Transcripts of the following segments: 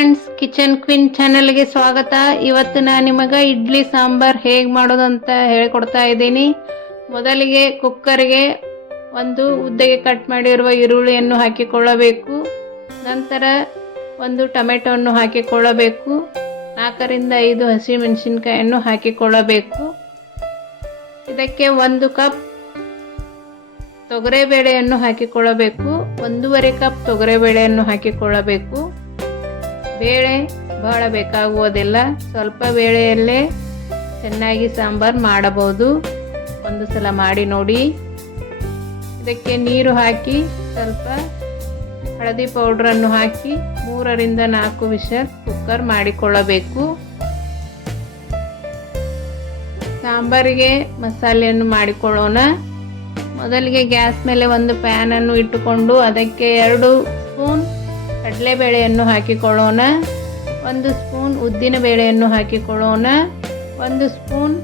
Friends, kitchen queen ಚಾನೆಲ್ಗೆ ಸ್ವಾಗತ. ಇವತ್ತು ನಾನು ನಿಮಗೆ ಇಡ್ಲಿ ಸಾಂಬಾರ್ ಹೇಗೆ ಮಾಡೋದು ಅಂತ ಹೇಳಿಕೊಡ್ತಾ ಇದ್ದೀನಿ. ಮೊದಲಿಗೆ ಕುಕ್ಕರ್ಗೆ ಒಂದು ಉದ್ದಗೆ ಕಟ್ ಮಾಡಿರುವ ಈರುಳ್ಳಿಯನ್ನು ಹಾಕಿಕೊಳ್ಳಬೇಕು. ನಂತರ ಒಂದು ಟೊಮೆಟೊವನ್ನು ಹಾಕಿಕೊಳ್ಳಬೇಕು. 4 ರಿಂದ 5 ಹಸಿಮೆಣಸಿನಕಾಯಿಯನ್ನು ಹಾಕಿಕೊಳ್ಳಬೇಕು. ಇದಕ್ಕೆ 1 ಕಪ್ ತೊಗರಿಬೇಳೆಯನ್ನು ಹಾಕಿಕೊಳ್ಳಬೇಕು. 1.5 ಕಪ್ ತೊಗರಿಬೇಳೆಯನ್ನು ಹಾಕಿಕೊಳ್ಳಬೇಕು. ಬೇಳೆ ಬಹಳ ಬೇಕಾಗುವುದಿಲ್ಲ, ಸ್ವಲ್ಪ ಬೇಳೆಯಲ್ಲೇ ಚೆನ್ನಾಗಿ ಸಾಂಬಾರು ಮಾಡಬಹುದು. ಒಂದು ಸಲ ಮಾಡಿ ನೋಡಿ. ಇದಕ್ಕೆ ನೀರು ಹಾಕಿ ಸ್ವಲ್ಪ ಹಳದಿ ಪೌಡ್ರನ್ನು ಹಾಕಿ 3 ರಿಂದ 4 ವಿಷಲ್ ಕುಕ್ಕರ್ ಮಾಡಿಕೊಳ್ಳಬೇಕು. ಸಾಂಬಾರಿಗೆ ಮಸಾಲೆಯನ್ನು ಮಾಡಿಕೊಳ್ಳೋಣ. ಮೊದಲಿಗೆ ಗ್ಯಾಸ್ ಮೇಲೆ ಒಂದು ಪ್ಯಾನ್ ಅನ್ನು ಇಟ್ಟುಕೊಂಡು ಅದಕ್ಕೆ 2 ಸ್ಪೂನ್ ಕಡಲೆಬೇಳೆಯನ್ನು ಹಾಕಿಕೊಳ್ಳೋಣ. 1 ಸ್ಪೂನ್ ಉದ್ದಿನ ಬೇಳೆಯನ್ನು ಹಾಕಿಕೊಳ್ಳೋಣ. 1 ಸ್ಪೂನ್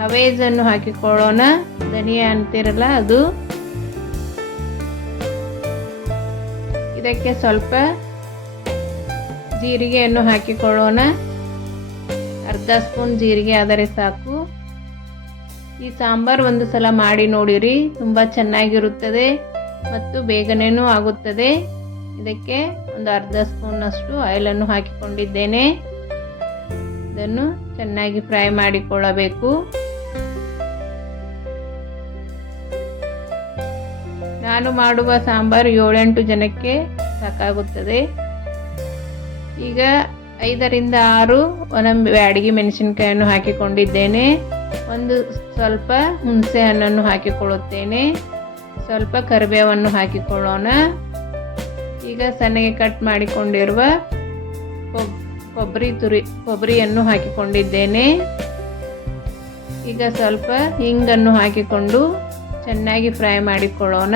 ಹವೇಜನ್ನು ಹಾಕಿಕೊಳ್ಳೋಣ. ಧನಿಯಾ ಅಂತಿರಲ್ಲ ಅದು. ಇದಕ್ಕೆ ಸ್ವಲ್ಪ ಜೀರಿಗೆಯನ್ನು ಹಾಕಿಕೊಳ್ಳೋಣ. ಅರ್ಧ ಸ್ಪೂನ್ ಜೀರಿಗೆ ಆದರೆ ಸಾಕು. ಈ ಸಾಂಬಾರು ಒಂದು ಸಲ ಮಾಡಿ ನೋಡಿರಿ, ತುಂಬ ಚೆನ್ನಾಗಿರುತ್ತದೆ ಮತ್ತು ಬೇಗನೆನೂ ಆಗುತ್ತದೆ. ಇದಕ್ಕೆ ಒಂದು ಅರ್ಧ ಸ್ಪೂನ್ ಅಷ್ಟು ಆಯಿಲನ್ನು ಹಾಕಿಕೊಂಡಿದ್ದೇನೆ. ಇದನ್ನು ಚೆನ್ನಾಗಿ ಫ್ರೈ ಮಾಡಿಕೊಳ್ಳಬೇಕು. ನಾನು ಮಾಡುವ ಸಾಂಬಾರು 7-8 ಜನಕ್ಕೆ ಸಾಕಾಗುತ್ತದೆ. ಈಗ 5 ರಿಂದ 6 ಬ್ಯಾಡಗಿ ಮೆಣಸಿನಕಾಯಿಯನ್ನು ಹಾಕಿಕೊಂಡಿದ್ದೇನೆ. ಒಂದು ಸ್ವಲ್ಪ ಹುಣಸೆ ಹಣ್ಣನ್ನು ಹಾಕಿಕೊಳ್ಳುತ್ತೇನೆ. ಸ್ವಲ್ಪ ಕರಿಬೇವನ್ನು ಹಾಕಿಕೊಳ್ಳೋಣ. ಈಗ ಸಣ್ಣಗೆ ಕಟ್ ಮಾಡಿಕೊಂಡಿರುವ ಕೊಬ್ಬರಿಯನ್ನು ಹಾಕಿಕೊಂಡಿದ್ದೇನೆ. ಈಗ ಸ್ವಲ್ಪ ಹಿಂಗನ್ನು ಹಾಕಿಕೊಂಡು ಚೆನ್ನಾಗಿ ಫ್ರೈ ಮಾಡಿಕೊಳ್ಳೋಣ.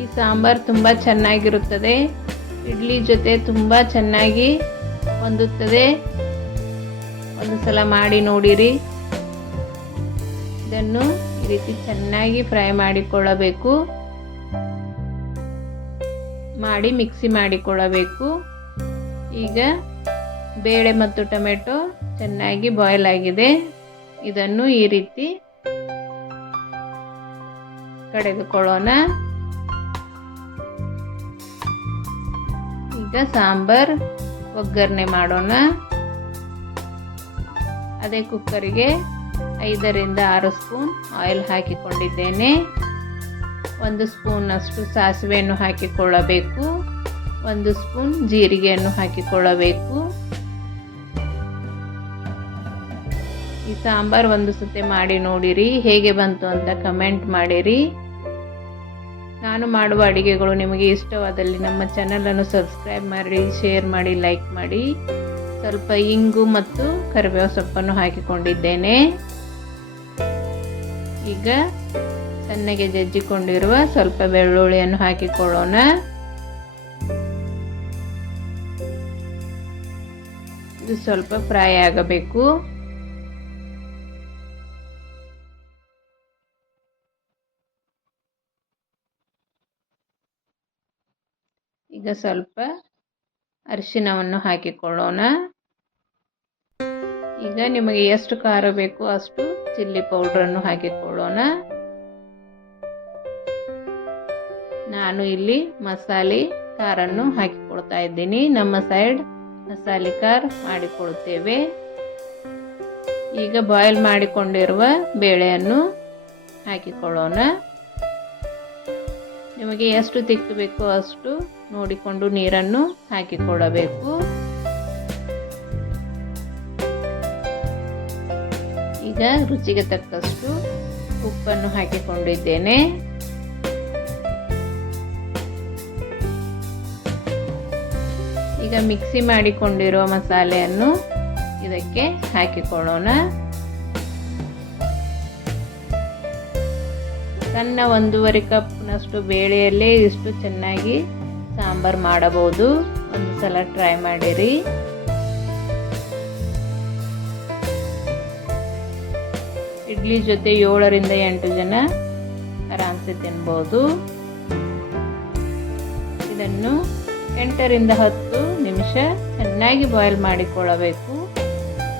ಈ ಸಾಂಬಾರ್ ತುಂಬ ಚೆನ್ನಾಗಿರುತ್ತದೆ. ಇಡ್ಲಿ ಜೊತೆ ತುಂಬ ಚೆನ್ನಾಗಿ ಹೊಂದುತ್ತದೆ. ಒಂದು ಸಲ ಮಾಡಿ ನೋಡಿರಿ. ಇದನ್ನು ಈ ರೀತಿ ಚೆನ್ನಾಗಿ ಫ್ರೈ ಮಾಡಿಕೊಳ್ಳಬೇಕು. ಮಾಡಿ ಮಿಕ್ಸಿ ಮಾಡಿಕೊಳ್ಳಬೇಕು. ಈಗ ಬೇಳೆ ಮತ್ತು ಟೊಮೆಟೊ ಚೆನ್ನಾಗಿ ಬಾಯ್ಲ್ ಆಗಿದೆ. ಇದನ್ನು ಈ ರೀತಿ ಕಡೆದುಕೊಳ್ಳೋಣ. ಈಗ ಸಾಂಬಾರ್ ಒಗ್ಗರಣೆ ಮಾಡೋಣ. ಅದೇ ಕುಕ್ಕರಿಗೆ 5 ರಿಂದ 6 ಸ್ಪೂನ್ ಆಯಿಲ್ ಹಾಕಿಕೊಂಡಿದ್ದೇನೆ. 1 ಸ್ಪೂನ್ ಅಷ್ಟು ಸಾಸಿವೆಯನ್ನು ಹಾಕಿಕೊಳ್ಳಬೇಕು. 1 ಸ್ಪೂನ್ ಜೀರಿಗೆಯನ್ನು ಹಾಕಿಕೊಳ್ಳಬೇಕು. ಈ ಸಾಂಬಾರ್ ಒಂದು ಸತಿ ಮಾಡಿ ನೋಡಿರಿ, ಹೇಗೆ ಬಂತು ಅಂತ ಕಮೆಂಟ್ ಮಾಡಿರಿ. ನಾನು ಮಾಡುವ ಅಡಿಗೆಗಳು ನಿಮಗೆ ಇಷ್ಟವಾದಲ್ಲಿ ನಮ್ಮ ಚಾನಲನ್ನು ಸಬ್ಸ್ಕ್ರೈಬ್ ಮಾಡಿ, ಶೇರ್ ಮಾಡಿ, ಲೈಕ್ ಮಾಡಿ. ಸ್ವಲ್ಪ ಇಂಗು ಮತ್ತು ಕರಿಬೇವು ಸೊಪ್ಪನ್ನು ಹಾಕಿಕೊಂಡಿದ್ದೇನೆ. ಈಗ ಸಣ್ಣಗೆ ಜಜ್ಜಿಕೊಂಡಿರುವ ಸ್ವಲ್ಪ ಬೆಳ್ಳುಳ್ಳಿಯನ್ನು ಹಾಕಿಕೊಳ್ಳೋಣ. ಇದು ಸ್ವಲ್ಪ ಫ್ರೈ ಆಗಬೇಕು. ಈಗ ಸ್ವಲ್ಪ ಅರಿಶಿನವನ್ನು ಹಾಕಿಕೊಳ್ಳೋಣ. ಈಗ ನಿಮಗೆ ಎಷ್ಟು ಖಾರ ಬೇಕು ಅಷ್ಟು ಚಿಲ್ಲಿ ಪೌಡ್ರನ್ನು ಹಾಕಿಕೊಳ್ಳೋಣ. ನಾನು ಇಲ್ಲಿ ಮಸಾಲೆ ಖಾರನ್ನು ಹಾಕಿಕೊಳ್ತಾ ಇದ್ದೀನಿ. ನಮ್ಮ ಸೈಡ್ ಮಸಾಲೆ ಖಾರ ಮಾಡಿಕೊಳ್ಳುತ್ತೇವೆ. ಈಗ ಬಾಯ್ಲ್ ಮಾಡಿಕೊಂಡಿರುವ ಬೇಳೆಯನ್ನು ಹಾಕಿಕೊಳ್ಳೋಣ. ನಿಮಗೆ ಎಷ್ಟು ತಿಕ್ಕಬೇಕು ಅಷ್ಟು ನೋಡಿಕೊಂಡು ನೀರನ್ನು ಹಾಕಿಕೊಳ್ಳಬೇಕು. ಈಗ ರುಚಿಗೆ ತಕ್ಕಷ್ಟು ಉಪ್ಪನ್ನು ಹಾಕಿಕೊಂಡಿದ್ದೇನೆ. ಈಗ ಮಿಕ್ಸಿ ಮಾಡಿಕೊಂಡಿರುವ ಮಸಾಲೆಯನ್ನು ಇದಕ್ಕೆ ಹಾಕಿಕೊಳ್ಳೋಣ. ಸಣ್ಣ 1.5 ಕಪ್ನಷ್ಟು ಬೇಳೆಯಲ್ಲೇ ಇಷ್ಟು ಚೆನ್ನಾಗಿ ಸಾಂಬಾರು ಮಾಡಬಹುದು. ಒಂದು ಸಲ ಟ್ರೈ ಮಾಡಿರಿ. ಇಡ್ಲಿ ಜೊತೆ 7ರಿಂದ 8 ಜನ ಆರಾಮ್ಸೆ ತಿನ್ಬೋದು. ಇದನ್ನು 8ರಿಂದ 10 ನಿಮಿಷ ಚೆನ್ನಾಗಿ ಬಾಯ್ಲ್ ಮಾಡಿಕೊಳ್ಳಬೇಕು.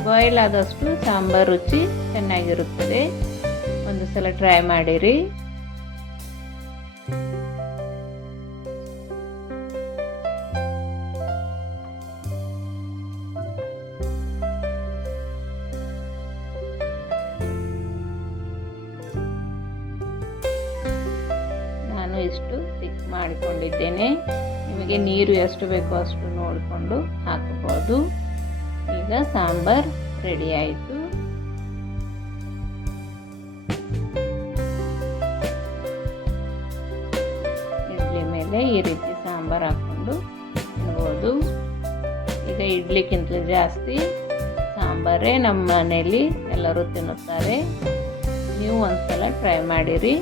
ಬಾಯ್ಲ್ ಆದಷ್ಟು ಸಾಂಬಾರ್ ರುಚಿ ಚೆನ್ನಾಗಿರುತ್ತದೆ. ಒಂದು ಸಲ ಟ್ರೈ ಮಾಡಿರಿ. ನಾನು ಇಷ್ಟು ತಿಕ್ ಮಾಡಿಕೊಂಡಿದ್ದೇನೆ. ನಿಮಗೆ ನೀರು ಎಷ್ಟು ಬೇಕೋ ಅಷ್ಟು ನೋಡಿಕೊಂಡು ಹಾಕಬಹುದು. ಈಗ ಸಾಂಬಾರ್ ರೆಡಿ ಆಯಿತು. ಇಡ್ಲಿ ಮೇಲೆ ಈ ರೀತಿ ಸಾಂಬಾರ್ ಹಾಕ್ಕೊಂಡು ತಿನ್ಬೋದು. ಈಗ ಇಡ್ಲಿಗಿಂತಲೂ ಜಾಸ್ತಿ ಸಾಂಬಾರೇ ನಮ್ಮ ಮನೆಯಲ್ಲಿ ಎಲ್ಲರೂ ತಿನ್ನುತ್ತಾರೆ. ನೀವು ಒಂದ್ಸಲ ಟ್ರೈ ಮಾಡಿರಿ.